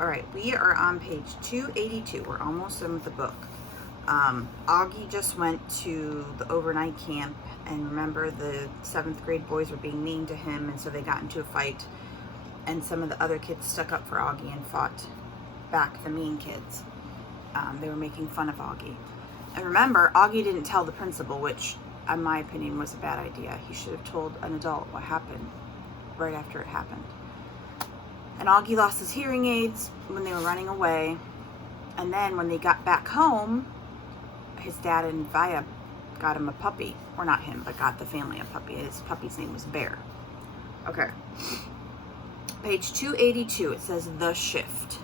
All right, we are on page 282. We're almost done with the book. Augie just went to the overnight camp, and remember the 7th grade boys were being mean to him, and so they got into a fight, and some of the other kids stuck up for Augie and fought back the mean kids. They were making fun of Augie. And remember, Augie didn't tell the principal, which, in my opinion, was a bad idea. He should have told an adult what happened right after it happened. And Augie lost his hearing aids when they were running away. And then when they got back home, his dad and Via got him a puppy. Or not him, but got the family a puppy. His puppy's name was Bear. Okay. Page 282, it says, The Shift.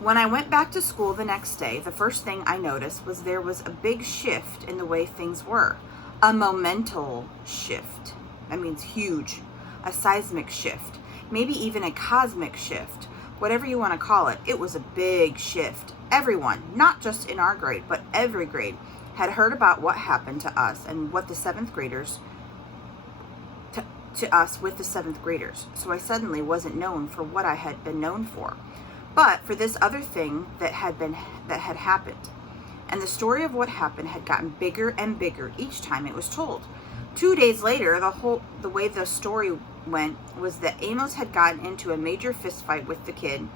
When I went back to school the next day, the first thing I noticed was there was a big shift in the way things were. A momental shift. That means huge. A seismic shift. Maybe even a cosmic shift. Whatever you want to call it, it was a big shift. Everyone, not just in our grade, but every grade, had heard about what happened to us and what the 7th graders, to us with the 7th graders. So I suddenly wasn't known for what I had been known for, but for this other thing that had happened. And the story of what happened had gotten bigger and bigger each time it was told. 2 days later, the way the story went was that Amos had gotten into a major fist fight with the kid,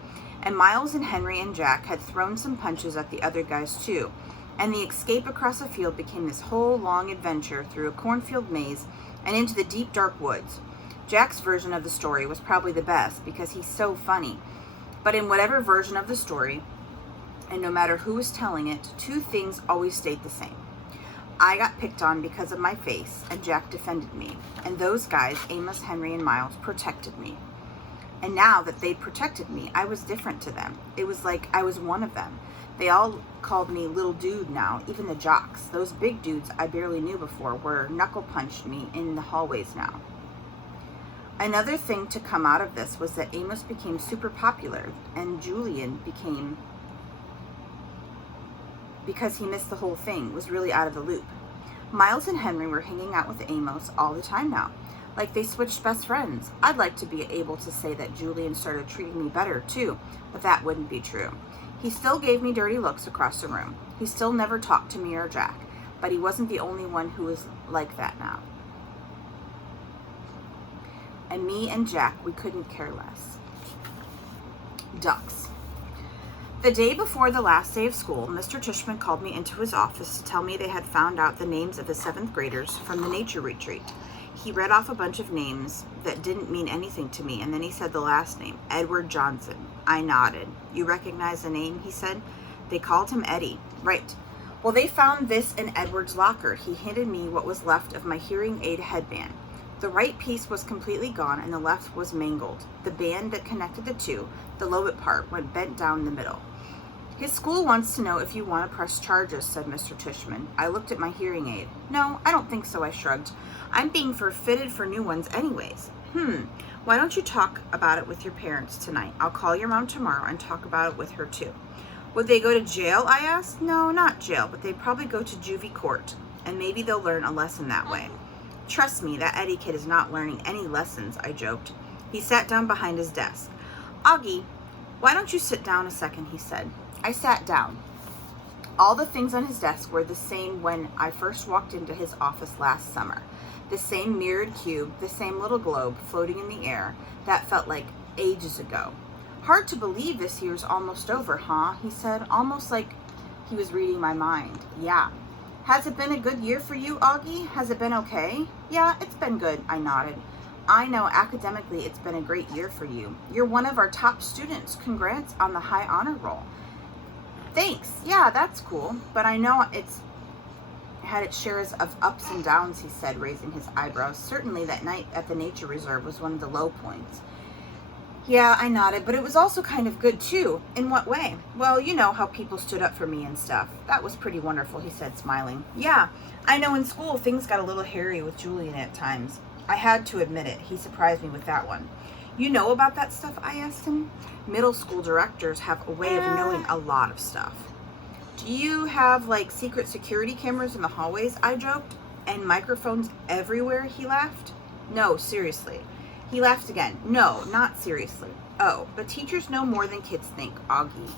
and Miles and Henry and Jack had thrown some punches at the other guys too. And the escape across the field became this whole long adventure through a cornfield maze and into the deep dark woods. Jack's version of the story was probably the best because he's so funny. But in whatever version of the story, and no matter who was telling it, 2 things always stayed the same. I got picked on because of my face, and Jack defended me. And those guys, Amos, Henry, and Miles, protected me. And now that they'd protected me, I was different to them. It was like I was one of them. They all called me little dude now, even the jocks. Those big dudes I barely knew before were knuckle punched me in the hallways now. Another thing to come out of this was that Amos became super popular, and Julian became, because he missed the whole thing, was really out of the loop. Miles and Henry were hanging out with Amos all the time now, like they switched best friends. I'd like to be able to say that Julian started treating me better too, but that wouldn't be true. He still gave me dirty looks across the room. He still never talked to me or Jack, but he wasn't the only one who was like that now. And me and Jack, we couldn't care less. Ducks. The day before the last day of school, Mr. Tushman called me into his office to tell me they had found out the names of the 7th graders from the nature retreat. He read off a bunch of names that didn't mean anything to me, and then he said the last name, Edward Johnson. I nodded. You recognize the name, he said. They called him Eddie. Right. Well, they found this in Edward's locker. He handed me what was left of my hearing aid headband. The right piece was completely gone and the left was mangled. The band that connected the two, the lobet part, went bent down the middle. His school wants to know if you want to press charges, said Mr. Tushman. I looked at my hearing aid. No, I don't think so, I shrugged. I'm being fitted for new ones anyways. Why don't you talk about it with your parents tonight? I'll call your mom tomorrow and talk about it with her too. Would they go to jail, I asked. No, not jail, but they'd probably go to juvie court, and maybe they'll learn a lesson that way. Trust me, that Eddie kid is not learning any lessons, I joked. He sat down behind his desk. Augie, why don't you sit down a second, he said. I sat down. All the things on his desk were the same when I first walked into his office last summer. The same mirrored cube, the same little globe floating in the air. That felt like ages ago. Hard to believe this year's almost over, huh? He said, almost like he was reading my mind. Yeah. Has it been a good year for you, Augie? Has it been okay? Yeah, it's been good, I nodded. I know academically it's been a great year for you. You're one of our top students. Congrats on the high honor roll. Thanks. Yeah, that's cool. But I know it's had its shares of ups and downs, he said, raising his eyebrows. Certainly that night at the nature reserve was one of the low points. Yeah, I nodded, but it was also kind of good too. In what way? Well, you know how people stood up for me and stuff. That was pretty wonderful, he said, smiling. Yeah, I know in school things got a little hairy with Julian at times. I had to admit it. He surprised me with that one. You know about that stuff? I asked him. Middle school directors have a way of knowing a lot of stuff. Do you have like secret security cameras in the hallways? I joked. And microphones everywhere? He laughed. No, seriously. He laughed again. No, not seriously. Oh, but teachers know more than kids think, Augie.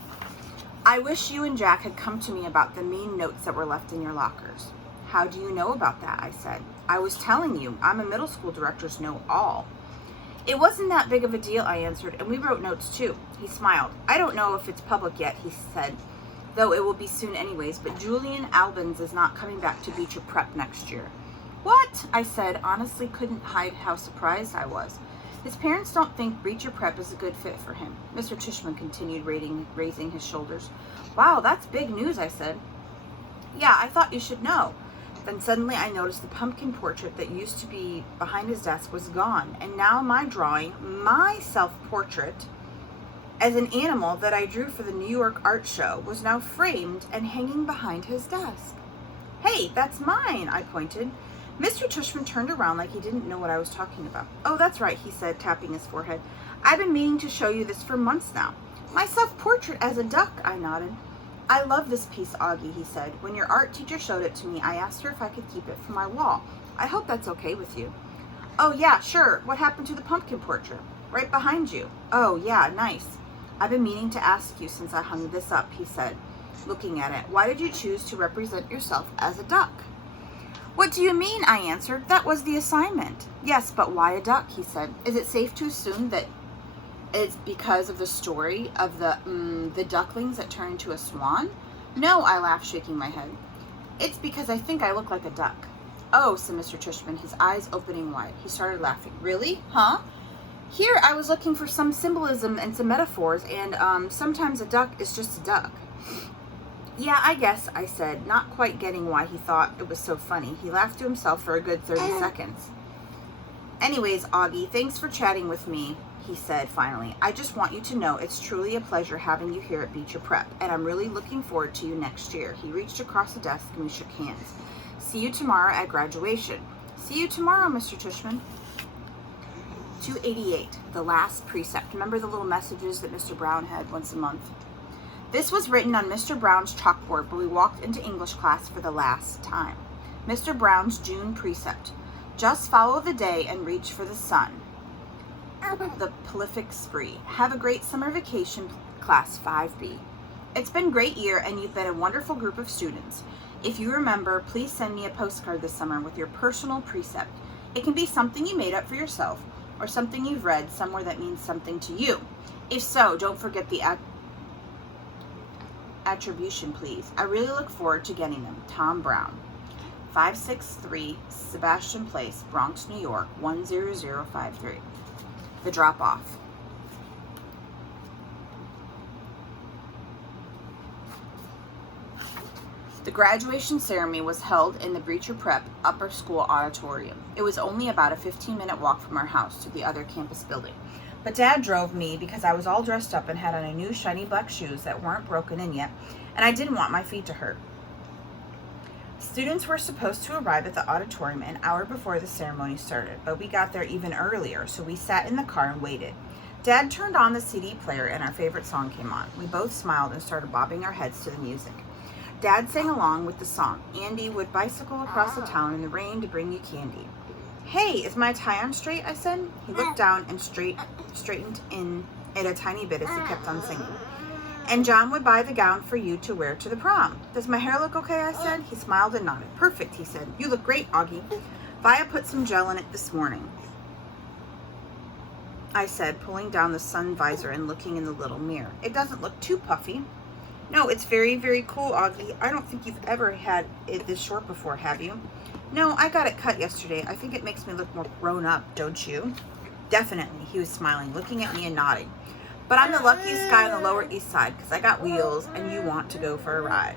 I wish you and Jack had come to me about the mean notes that were left in your lockers. How do you know about that? I said. I was telling you, I'm a middle school director's know all. It wasn't that big of a deal, I answered, and we wrote notes too. He smiled. I don't know if it's public yet, he said, though it will be soon anyways, but Julian Albans is not coming back to Beecher Prep next year. What? I said, honestly couldn't hide how surprised I was. His parents don't think Beecher Prep is a good fit for him. Mr. Tishman continued raising his shoulders. Wow, that's big news, I said. Yeah, I thought you should know. Then suddenly I noticed the pumpkin portrait that used to be behind his desk was gone, and now my drawing, my self-portrait, as an animal that I drew for the New York Art Show, was now framed and hanging behind his desk. Hey, that's mine, I pointed. Mr. Tishman turned around like he didn't know what I was talking about. Oh, that's right, he said, tapping his forehead. I've been meaning to show you this for months now. My self-portrait as a duck, I nodded. I love this piece, Augie, he said. When your art teacher showed it to me, I asked her if I could keep it for my wall. I hope that's okay with you. Oh, yeah, sure. What happened to the pumpkin portrait? Right behind you. Oh, yeah, nice. I've been meaning to ask you since I hung this up, he said, looking at it. Why did you choose to represent yourself as a duck? What do you mean? I answered. That was the assignment. Yes, but why a duck? He said. Is it safe to assume that it's because of the story of the ducklings that turn into a swan? No, I laughed, shaking my head. It's because I think I look like a duck. Oh, said Mr. Tishman, his eyes opening wide. He started laughing. Really? Huh? Here I was looking for some symbolism and some metaphors, and sometimes a duck is just a duck. Yeah, I guess, I said, not quite getting why he thought it was so funny. He laughed to himself for a good 30 seconds. Anyways, Augie, thanks for chatting with me, he said finally. I just want you to know it's truly a pleasure having you here at Beecher Prep, and I'm really looking forward to you next year. He reached across the desk and we shook hands. See you tomorrow at graduation. See you tomorrow, Mr. Tishman. 288, the last precept. Remember the little messages that Mr. Brown had once a month? This was written on Mr. Brown's chalkboard when we walked into English class for the last time. Mr. Brown's June precept. Just follow the day and reach for the sun. The prolific spree. Have a great summer vacation, class 5B. It's been a great year and you've been a wonderful group of students. If you remember, please send me a postcard this summer with your personal precept. It can be something you made up for yourself or something you've read somewhere that means something to you. If so, don't forget the attribution, please. I really look forward to getting them. Tom Brown. 563 Sebastian Place, Bronx, New York, 10053. The drop-off. The graduation ceremony was held in the Beecher Prep Upper School Auditorium. It was only about a 15-minute walk from our house to the other campus building. But Dad drove me because I was all dressed up and had on a new shiny black shoes that weren't broken in yet, and I didn't want my feet to hurt. Students were supposed to arrive at the auditorium an hour before the ceremony started, but we got there even earlier, so we sat in the car and waited. Dad turned on the CD player and our favorite song came on. We both smiled and started bobbing our heads to the music. Dad sang along with the song. Andy would bicycle across the town in the rain to bring you candy. Hey, is my tie on straight? I said. He looked down and straightened in it a tiny bit as he kept on singing. And John would buy the gown for you to wear to the prom. Does my hair look okay? I said. He smiled and nodded. Perfect, he said. You look great, Augie. Via put some gel in it this morning, I said, pulling down the sun visor and looking in the little mirror. It doesn't look too puffy. No, it's very, very cool, Augie. I don't think you've ever had it this short before, have you? No, I got it cut yesterday. I think it makes me look more grown up, don't you? Definitely, he was smiling, looking at me and nodding. But I'm the luckiest guy on the Lower East Side because I got wheels and you want to go for a ride.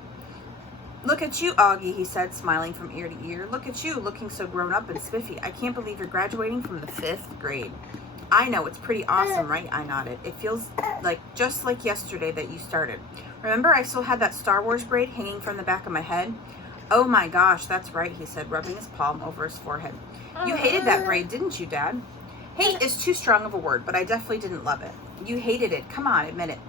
Look at you, Augie, he said, smiling from ear to ear. Look at you, looking so grown up and spiffy. I can't believe you're graduating from the 5th grade. I know, it's pretty awesome, right? I nodded. It feels like just like yesterday that you started. Remember, I still had that Star Wars braid hanging from the back of my head? Oh my gosh, that's right, he said, rubbing his palm over his forehead. You hated that braid, didn't you, Dad? Hate is too strong of a word, but I definitely didn't love it. You hated it. Come on, admit it.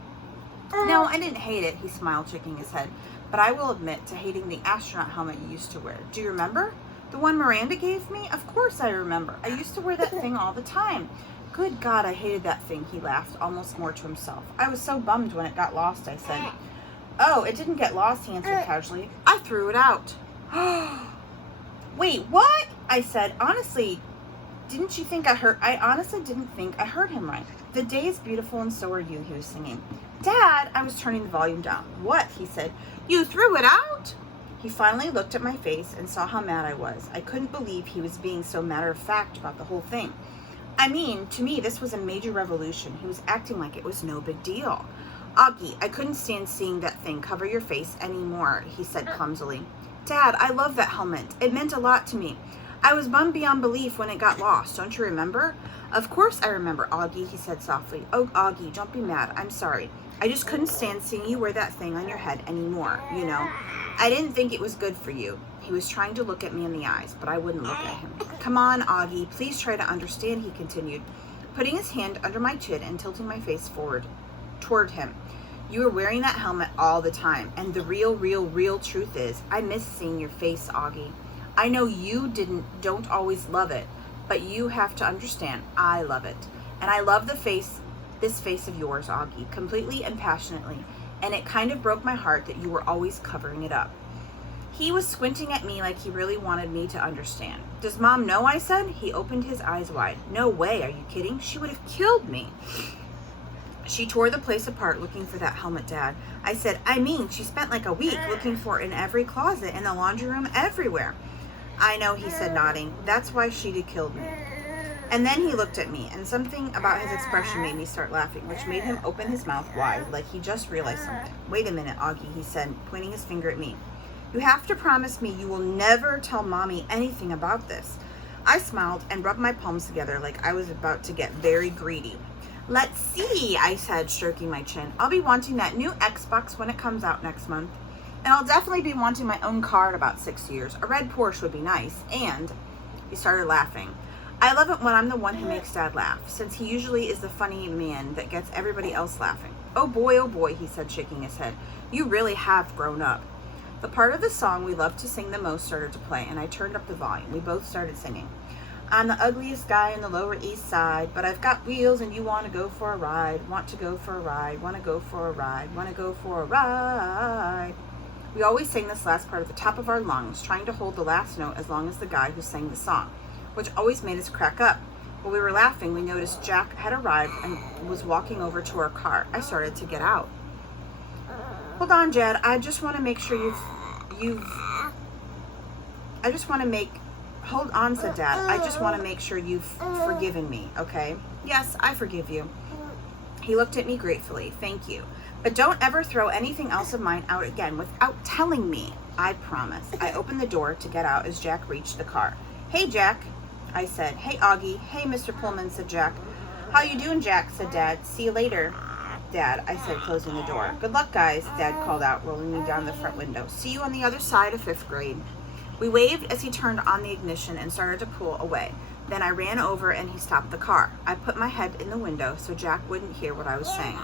No, I didn't hate it, he smiled, shaking his head. But I will admit to hating the astronaut helmet you used to wear. Do you remember? The one Miranda gave me? Of course I remember. I used to wear that thing all the time. Good God, I hated that thing, he laughed, almost more to himself. I was so bummed when it got lost, I said. Oh, it didn't get lost, he answered casually. I threw it out. Wait, what? I said, honestly, didn't you think I hurt? I honestly didn't think I heard him right. The day is beautiful and so are you, he was singing. Dad, I was turning the volume down. What? He said. You threw it out? He finally looked at my face and saw how mad I was. I couldn't believe he was being so matter-of-fact about the whole thing. I mean, to me, this was a major revolution. He was acting like it was no big deal. Augie, I couldn't stand seeing that thing cover your face anymore, he said clumsily. Dad, I love that helmet. It meant a lot to me. I was bummed beyond belief when it got lost. Don't you remember? Of course I remember, Augie, he said softly. Oh, Augie, don't be mad. I'm sorry. I just couldn't stand seeing you wear that thing on your head anymore, you know. I didn't think it was good for you. He was trying to look at me in the eyes, but I wouldn't look at him. Come on, Augie, please try to understand, he continued, putting his hand under my chin and tilting my face forward toward him. You were wearing that helmet all the time, and the real truth is, I miss seeing your face, Augie. I know you don't always love it, but you have to understand, I love it. And I love this face of yours, Augie, completely and passionately, and it kind of broke my heart that you were always covering it up. He was squinting at me like he really wanted me to understand. Does Mom know? I said. He opened his eyes wide. No way, are you kidding? She would have killed me. She tore the place apart looking for that helmet, Dad. I said, I mean, she spent like a week looking for it in every closet, in the laundry room, everywhere. I know, he said, nodding. That's why she'd have killed me. And then he looked at me, and something about his expression made me start laughing, which made him open his mouth wide, like he just realized something. Wait a minute, Augie, he said, pointing his finger at me. You have to promise me you will never tell Mommy anything about this. I smiled and rubbed my palms together like I was about to get very greedy. Let's see, I said, stroking my chin. I'll be wanting that new Xbox when it comes out next month. And I'll definitely be wanting my own car in about 6 years. A red Porsche would be nice. And he started laughing. I love it when I'm the one who makes Dad laugh, since he usually is the funny man that gets everybody else laughing. Oh boy, he said, shaking his head. You really have grown up. The part of the song we love to sing the most started to play, and I turned up the volume. We both started singing. I'm the ugliest guy in the Lower East Side, but I've got wheels and you want to go for a ride. Want to go for a ride, want to go for a ride, want to go for a ride. We always sang this last part at the top of our lungs, trying to hold the last note as long as the guy who sang the song, which always made us crack up. While we were laughing, we noticed Jack had arrived and was walking over to our car. I started to get out. Hold on, Jed. I just want to make sure Hold on, said Dad. I just want to make sure you've forgiven me, okay? Yes, I forgive you. He looked at me gratefully. Thank you. But don't ever throw anything else of mine out again without telling me. I promise. I opened the door to get out as Jack reached the car. Hey, Jack, I said. Hey, Augie. Hey, Mr. Pullman, said Jack. How you doing, Jack, said Dad. See you later, Dad, I said, closing the door. Good luck, guys, Dad called out, rolling me down the front window. See you on the other side of 5th grade. We waved as he turned on the ignition and started to pull away. Then I ran over and he stopped the car. I put my head in the window so Jack wouldn't hear what I was saying.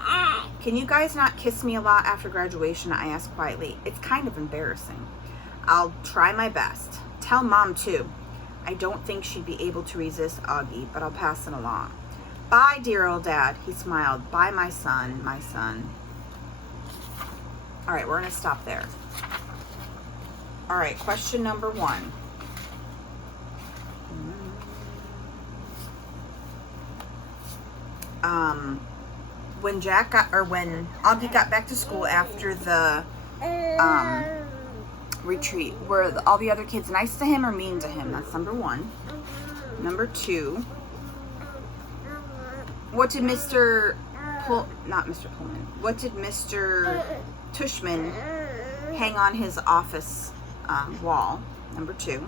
Can you guys not kiss me a lot after graduation? I asked quietly. It's kind of embarrassing. I'll try my best. Tell Mom, too. I don't think she'd be able to resist Augie, but I'll pass it along. Bye, dear old Dad, he smiled. Bye, my son, my son. All right, we're going to stop there. All right, question number 1. When Augie got back to school after the retreat, were all the other kids nice to him or mean to him? That's number 1. Number 2, what did Mr. Tushman hang on his office wall? Number 2.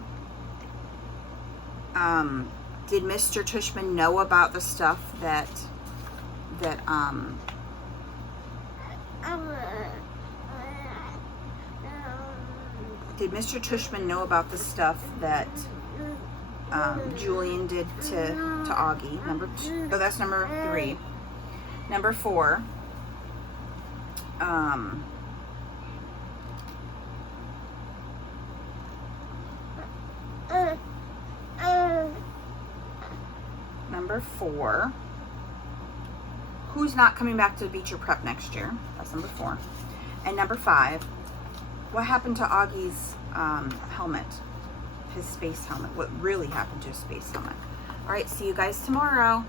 Did Mr. Tushman know about the stuff that did Mr. Tushman know about the stuff that Julian did to Augie? Number 2. Oh, that's number 3. Number 4. Number 4. who's not coming back to Beecher Prep next year? That's number 4. And number 5, what happened to Augie's helmet? His space helmet. What really happened to his space helmet? All right, see you guys tomorrow.